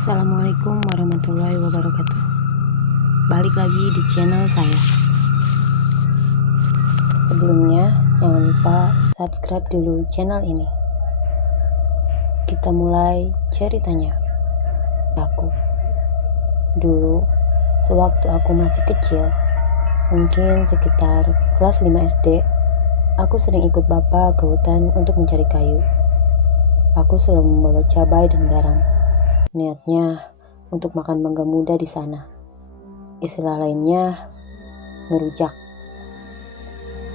Assalamualaikum warahmatullahi wabarakatuh. Balik lagi di channel saya. Sebelumnya jangan lupa subscribe dulu channel ini. Kita mulai ceritanya. Aku dulu, sewaktu aku masih kecil, mungkin sekitar kelas 5 SD, aku sering ikut bapak ke hutan untuk mencari kayu. Aku selalu membawa cabai dan garam. Niatnya untuk makan mangga muda di sana. Istilah lainnya ngerujak.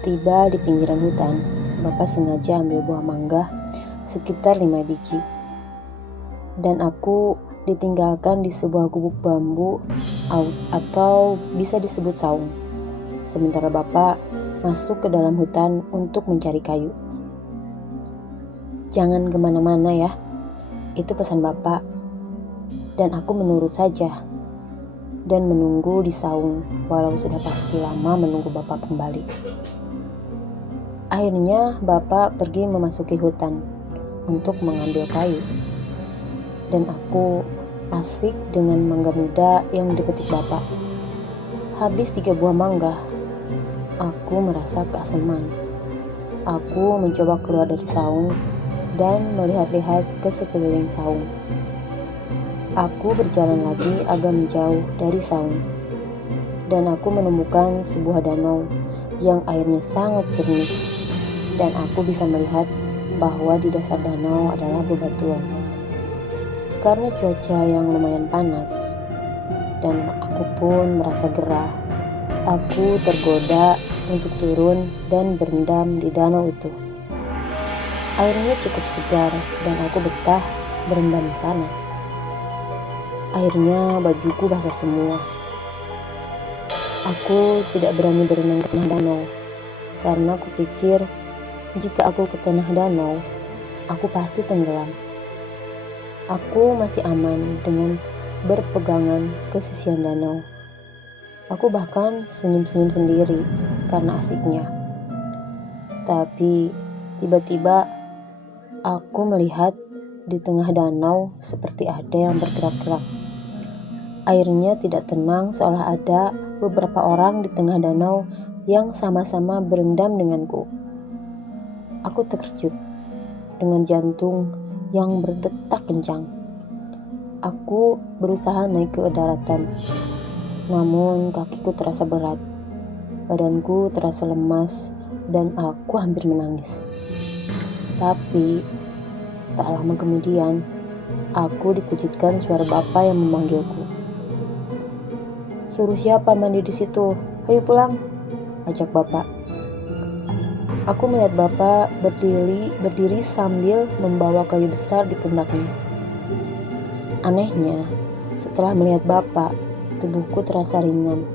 Tiba di pinggiran hutan, bapak sengaja ambil buah mangga sekitar 5 biji. Dan aku ditinggalkan di sebuah gubuk bambu atau bisa disebut saung. Sementara bapak masuk ke dalam hutan untuk mencari kayu. Jangan kemana-mana ya, itu pesan bapak. Dan aku menurut saja dan menunggu di saung walau sudah pasti lama menunggu bapak kembali. Akhirnya bapak pergi memasuki hutan untuk mengambil kayu. Dan aku asik dengan mangga muda yang dipetik bapak. Habis 3 buah mangga, aku merasa keasaman. Aku mencoba keluar dari saung dan melihat-lihat ke sekeliling saung. Aku berjalan lagi agak menjauh dari saung, dan aku menemukan sebuah danau yang airnya sangat jernih, dan aku bisa melihat bahwa di dasar danau adalah bebatuan. Karena cuaca yang lumayan panas, dan aku pun merasa gerah, aku tergoda untuk turun dan berendam di danau itu. Airnya cukup segar, dan aku betah berendam di sana. Akhirnya bajuku basah semua. Aku tidak berani berenang ke tengah danau karena aku pikir jika aku ke tengah danau, aku pasti tenggelam. Aku masih aman dengan berpegangan ke sisian danau. Aku bahkan senyum-senyum sendiri karena asiknya. Tapi tiba-tiba aku melihat di tengah danau seperti ada yang bergerak-gerak. Airnya tidak tenang seolah ada beberapa orang di tengah danau yang sama-sama berendam denganku. Aku terkejut dengan jantung yang berdetak kencang. Aku berusaha naik ke daratan, namun kakiku terasa berat, badanku terasa lemas, dan aku hampir menangis. Tapi tak lama kemudian, aku dikejutkan suara bapak yang memanggilku. "Suruh siapa mandi di situ? Ayo pulang," ajak bapak. Aku melihat bapak berdiri sambil membawa kayu besar di pundaknya. Anehnya, setelah melihat bapak, tubuhku terasa ringan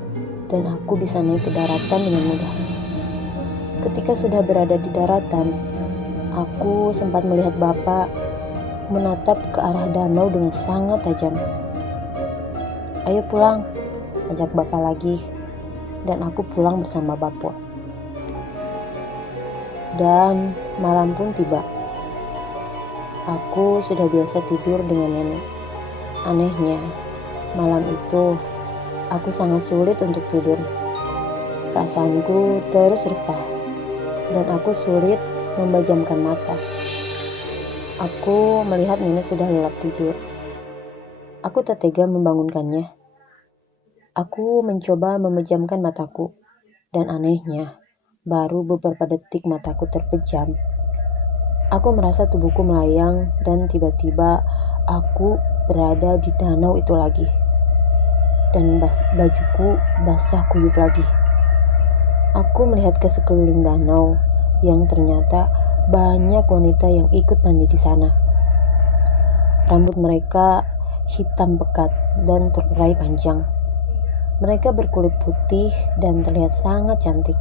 dan aku bisa naik ke daratan dengan mudah. Ketika sudah berada di daratan, aku sempat melihat bapak menatap ke arah danau dengan sangat tajam. "Ayo pulang," ajak bapak lagi, dan aku pulang bersama bapak. Dan malam pun tiba. Aku sudah biasa tidur dengan nenek. Anehnya, malam itu aku sangat sulit untuk tidur. Perasaanku terus resah, dan aku sulit membajamkan mata. Aku melihat nenek sudah lelap tidur. Aku tak tega membangunkannya. Aku mencoba memejamkan mataku, dan anehnya, baru beberapa detik mataku terpejam. Aku merasa tubuhku melayang, dan tiba-tiba aku berada di danau itu lagi. Dan bajuku basah kuyup lagi. Aku melihat ke sekeliling danau, yang ternyata banyak wanita yang ikut mandi di sana. Rambut mereka hitam pekat dan terurai panjang. Mereka berkulit putih dan terlihat sangat cantik.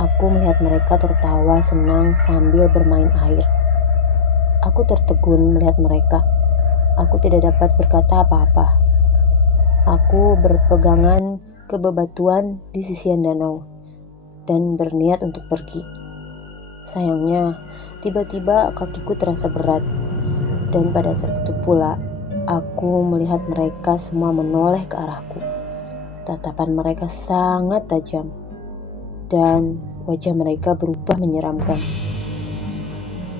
Aku melihat mereka tertawa senang sambil bermain air. Aku tertegun melihat mereka. Aku tidak dapat berkata apa-apa. Aku berpegangan ke bebatuan di sisian danau dan berniat untuk pergi. Sayangnya, tiba-tiba kakiku terasa berat. Dan pada saat itu pula, Aku melihat mereka semua menoleh ke arahku. Tatapan mereka sangat tajam dan wajah mereka berubah menyeramkan.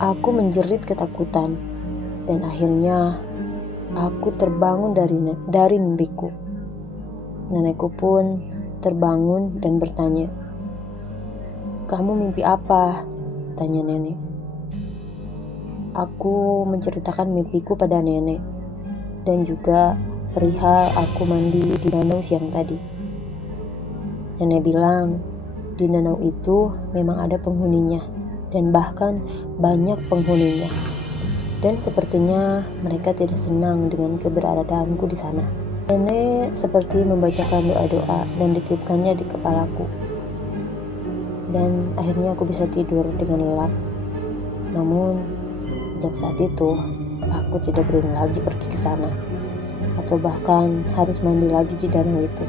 Aku menjerit ketakutan dan akhirnya aku terbangun dari mimpiku. Nenekku pun terbangun dan bertanya, "Kamu mimpi apa?" tanya nenek. Aku menceritakan mimpiku pada nenek dan juga perihal aku mandi di danau siang tadi. Nenek bilang di danau itu memang ada penghuninya dan bahkan banyak penghuninya. Dan sepertinya mereka tidak senang dengan keberadaanku di sana. Nenek seperti membacakan doa-doa dan dititipkannya di kepalaku. Dan akhirnya aku bisa tidur dengan lelap. Namun sejak saat itu aku tidak berani lagi pergi ke sana atau bahkan harus mandi lagi di danau itu.